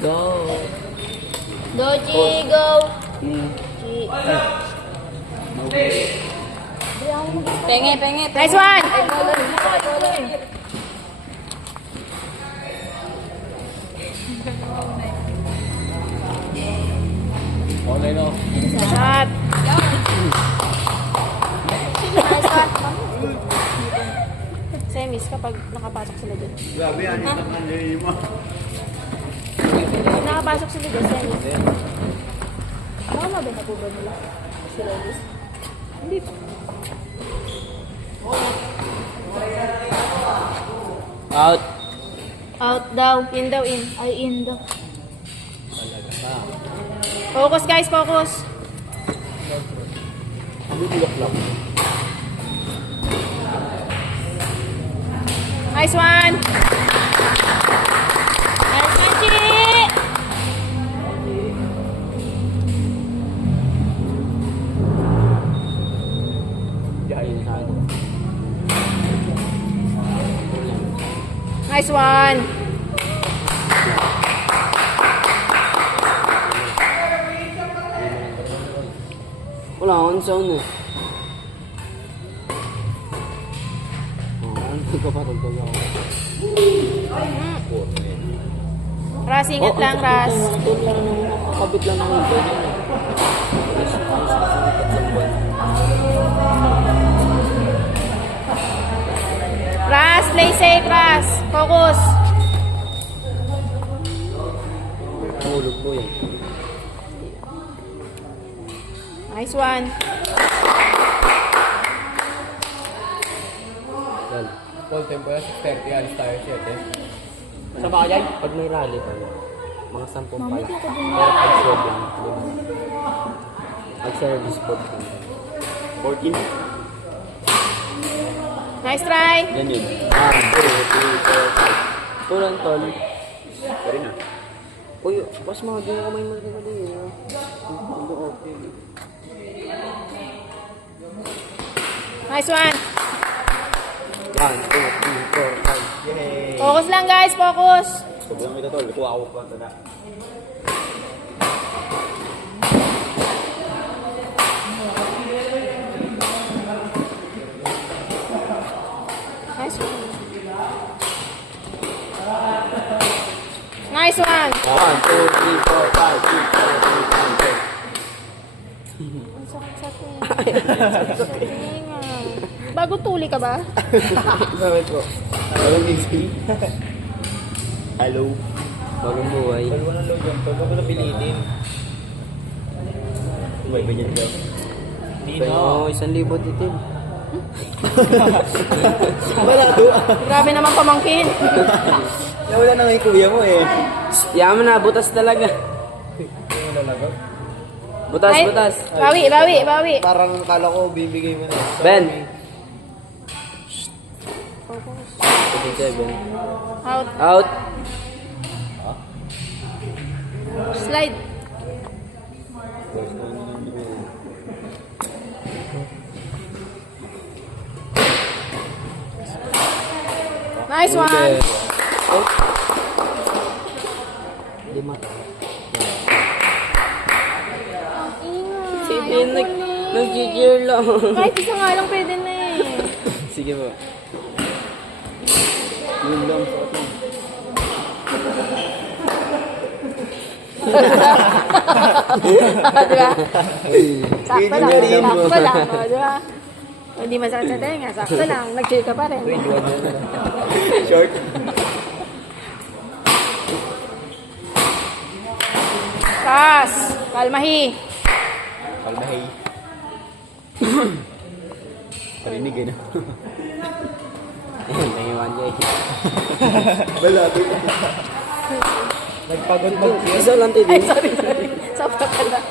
Go. Go, G, go. G. Penge. Nice one! Okay, no. Shot! Nice one. Semis kapag nakapasok sila dun. Grabe yan, yung nangyay mo. Pag nakapasok sila dun, semis. Tama ba na po ba nila? Sila Liz? Hindi pa. Out. Out daw. In daw, in. Ay, in daw. Talaga ka. Focus guys, focus. Bubulok lang. Nice one! Nice one, G. Diyan sa akin. Nice one! Wala, on sound eh. Ano ka pa tagpag ako? Ras, ingat lang, Ras. Ito lang naman, kakabit lang naman ito. Ras, play safe, Ras. Focus. Mahulog po yan. Nice one. Dal. Full tempo yan, 30 alis tayo, 7. Sa ba kaya? Pag may rally pa, mga 10 pa lang. Pero pag 7, pag-service po. 14. Nice try. Yan yun. 1, 2, 3, 4, 5. Tulan, tol. Sorry na. Uy, pas mga di ako may magkakali. Okay. Nice one. 1, 2, 3, 4, 5. Yay! Focus lang guys, focus. Sobrang ito tol. Kuha ako pa ito na. Nice one. Nice one. 1, 2, 3, 4, 5, 6, 7, 8, 9, 10. Ang sakit. Bago tuli ka ba? Bakit po? Bagong gising. Hello. Bagong buhay. Dalawa ng load yan. Pag ako na pilitin. May ba dyan ka? Hindi na. 1,000 dito. Balado. Grabe naman pamangkin. Nawala na nga yung kuya mo eh. Yaman na, butas talaga. Butas, Ay, butas. Bawi. Parang kala ko bibigay mo na. Ben. 47. Out. Out. Slide. Nice one. Out. 5. Si Ben, nag-cheer lang. Kahit isa nga lang pwede na eh. Sige po. Yun lang sa atin. Diba? Sakto lang. Pwede na rin. Sakto lang. Diba? Hindi masakit sa tenga. Sakto lang. Nag-cheer ka pa rin. Short. Pass. Kalmahi. Kalmahay. Parinig eh, no? Ayan, nangiwan niya eh. Balado. Nagpagod mag... Isa lang tayo Ay, din. sorry. Sapa ka na.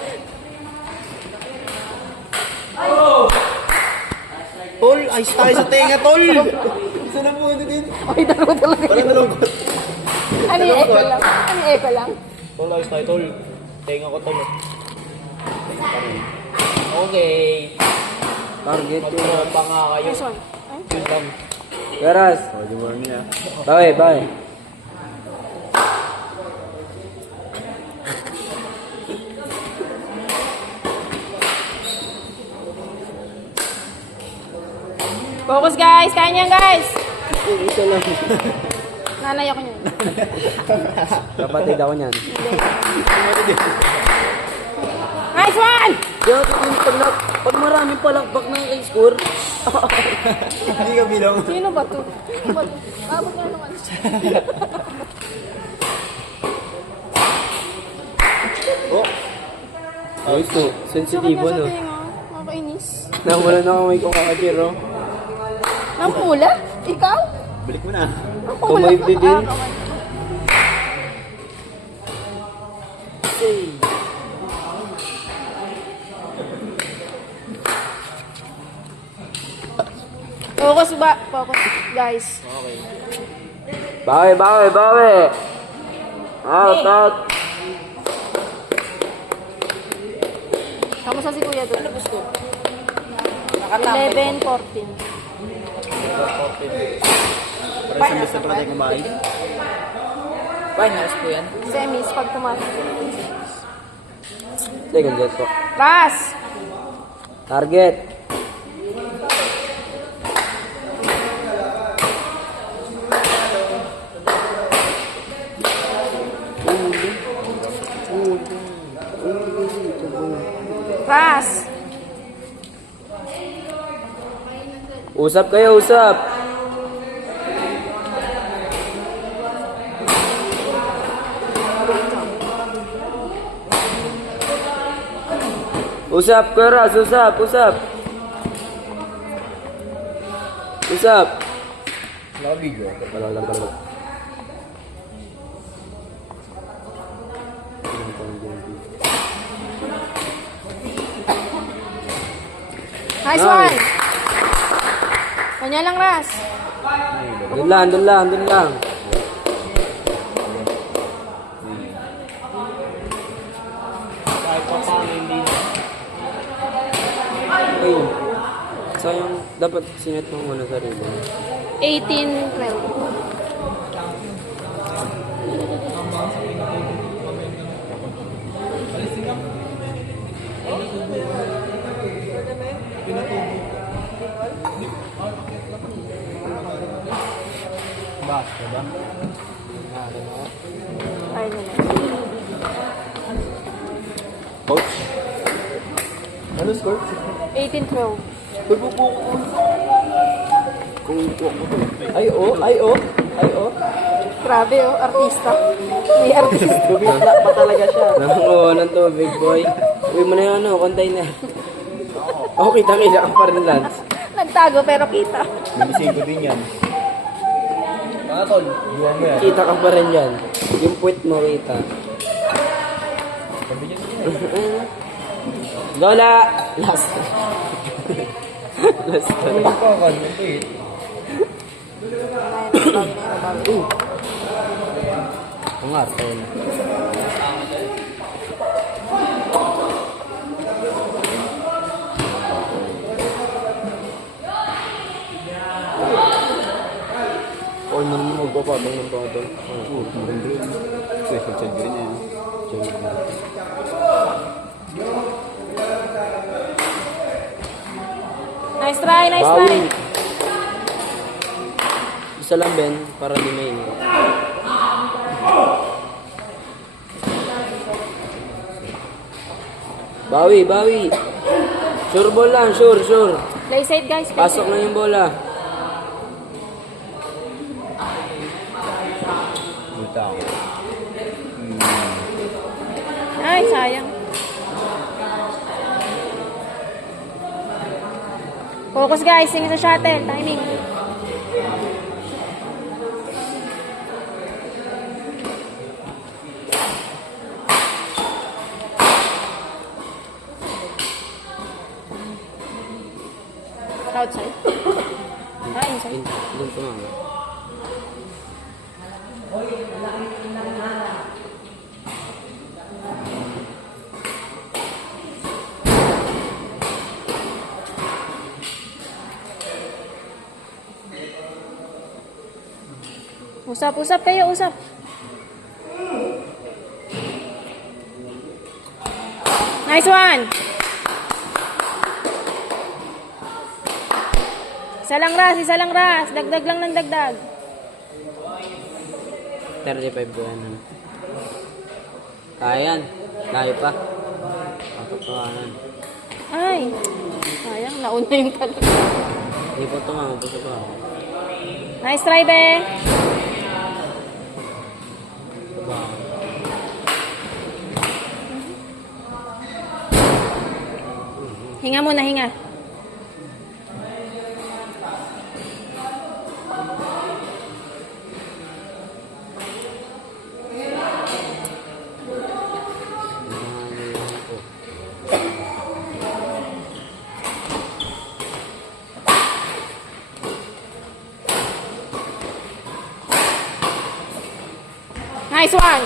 Tol, ayos tayo sa tenga, tol! Isa na po din. Ay, dalawa talaga. Parang nalungkot. Ano yung echo lang? Ano yung echo lang? Tol, ayos tayo, tol. Tenga ko, tol. Okay. Target ko. Pa nga kayo. Nice one. Ay, Yun lang. Garas. Oh, good morning ah. Bye. Focus guys. Kaya niyan guys. Isa lang. Nanay ako niyan. Kapatid ako niyan. Nice one! Kaya pag maraming palakpak ng score. Hindi ka bilang. Sino ba to? Sino ba to? Abot nga naman. Oh. Ayos to. Sensitibo no. Nakakainis. Nawala na kamay ko kakachiro. Namula? Ikaw? Balik mo na. Namula Kamay ka? din. Kamay. Focus ba? Focus guys. Bawi. Out. Kamusta si Kuya doon? Ano gusto? 11, 14. Parang gusto pala tayo kumain. Finals po yan. Semis pag tumasok. Second guess po. Ras! Target. Ras! Usap kayo, usap. Usap, keras, usap. Usap. Wala video. Wala. Nice Nice. one! Kanya lang, Ras. Doon lang. Ay, sayang, dapat sinet mo muna sarili. 18, 12. Ay, nila. Coach? Ano score? 18, 12. Kung kuha mo to. Ay, oh. Grabe, oh. Artista. May artista. Bumita pa talaga siya. Oo, ng tubig, boy. Uwi mo na yung container. Oh, kita ka pa rin, Lance. Nagtago pero kita. Binising ko din yan. Mga tol, buwan mo yan. Kita ka pa rin yan. Yung puwet mo, kita. Lola! Last. Last ka rin. Ang arte. O, naman mo magpapatong ng patong. Oo, green. Special chat green yan. Nice try. Bawi. Isa lang, Ben, para di may ino. Bawi. Sure ball lang, sure. Play side, guys. Play Pasok side. na yung bola. Ay, sayang. Focus, guys. Tingin sa shuttle. Timing. Outside. Inside. Doon pa nga. Usap kayo, usap. Nice one. Isa lang ras, isa lang ras. Dagdag lang ng dagdag. 35 ko yan. Kaya yan. Kaya pa. Patutuanan. Ay. Sayang, nauna yung talo. Hindi po ito nga. Mabuso pa. Nice try, be. Diba? Hinga muna, hinga. Nice one.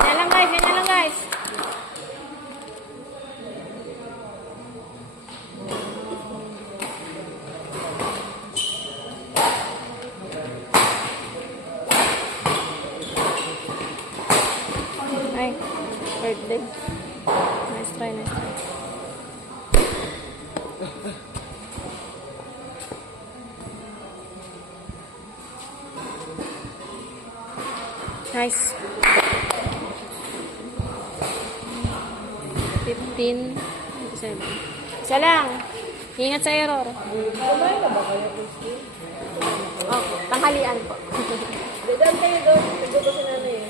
Ganyan lang guys, ganyan lang guys. Ay, birthday. Nice try, nice try. Nice. 15. 7. Isa lang. Ingat sa error. Kumain na ba kayo, Christy? Oh, tanghalian po. Dadaan kayo doon. Nagbuto si nanay eh.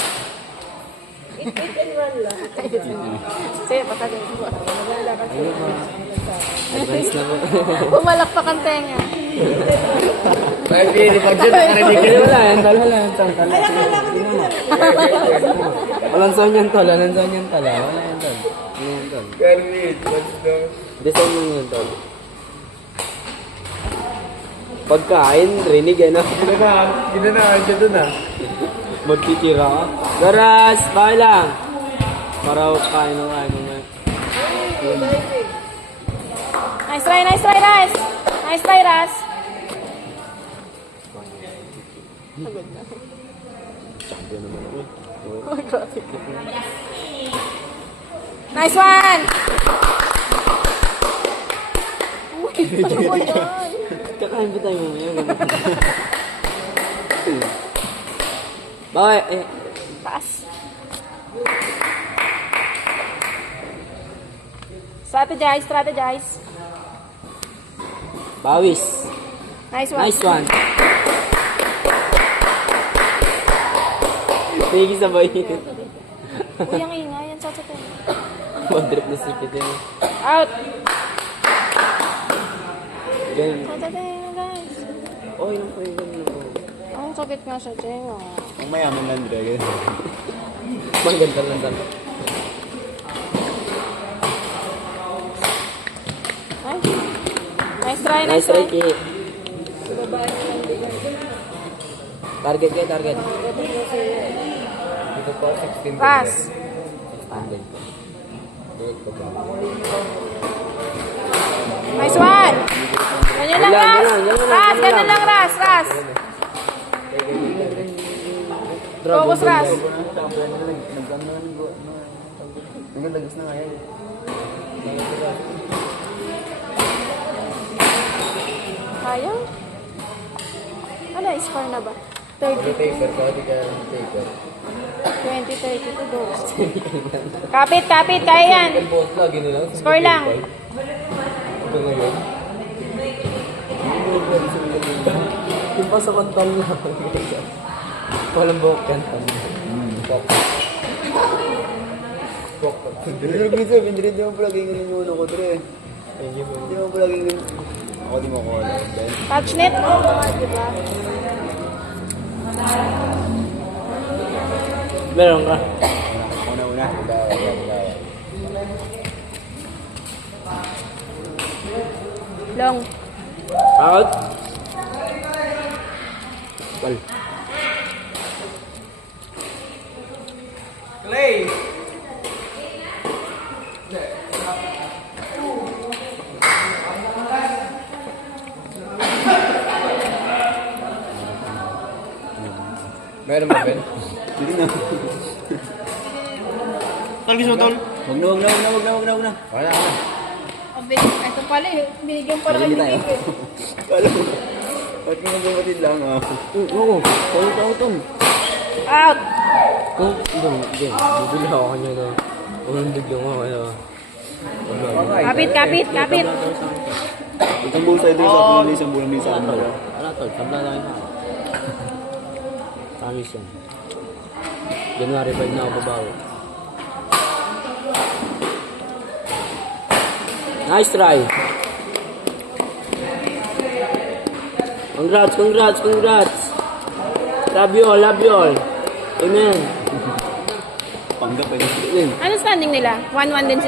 Eat and run lang. Sige, patagay po. Maganda kasi. Advice na po. Pumalakpak ang tenga. Pag pinipag dyan, nakarinig ka. Wala yan, tol. Wala yan, tol. Ay, akala ko dito na. Walang sound yan, tol. Walang sound yan, tol. Wala yan, tol. Wala yan, tol. Design mo yun, tol. Pagkain, rinig, ano? Ginanaan ka dun ah. Magtitira ka. Garas, bakit lang? Para kain ng kain mo. Nice try, nice try, Ras. Nice try, Ras. Champion naman ako. Nice one. Uy, ano ba yan? Kakain ba tayo mamaya? Bakit? Eh, Taas. Strategize, strategize. bawis. Nice one. Nice one. Sige, sabay. Uy, ang ingay. Yan sa satin. Madrip na sipit yun. Out. Ganyan. Sa satin, guys. Oh, yun po yun. Ang sakit nga sa tenga. Ang mayaman lang, Dragon. Maganda lang talaga. Nice. Nice try, Nice try, Ki. Babae na lang din. Target kayo, target. Dito po, 16. Pass. Standing. Nice one. Ganyan lang, Ganyan, Ras. ganyan, ganyan lang, Ras, ganyan ganyan lang. lang, Ras. Ras. Focus, Ras. Nagdagos na ngayon. Kaya? Ano, score na ba? 30. Taker, pwede ka taker. 20, 32 goals. Kapit, kapit. Kaya yan. Boss lagi nila. Score lang. Ito ngayon. Yung pa sa kantal na. Walang buhok yan. Dinurog nito, pindirin di mo palaging rin yung ulo ko, Dre. Di mo palaging rin. Ako di mo ko alam. Touch net. Diba? Meron ka. Una-una. Gaya. Long. Out. Wal. Meron ba, Ben? Hindi na. Tol, gusto mo, tol? Wag na. Wala na. Ito pala eh. Binigyan pa Hindi rin tayo. yung Alam mo, ba't nga magbabatid lang ah? Oo, pautom. Out! Kung, hindi. Bibili ako kanya na. Walang bigyan ko kaya. Kapit, kapit, kapit. Isang buong sa'yo doon sa pulang isang bulang din sa Ano amin. tol? Ano tol? Tabla tayo na. Promise yan. January 5 na ako babawi. Nice try! Congrats, congrats, congrats! Love you all, love you all! Amen! Panggap eh. Amen! Ano standing nila? 1-1 din sila.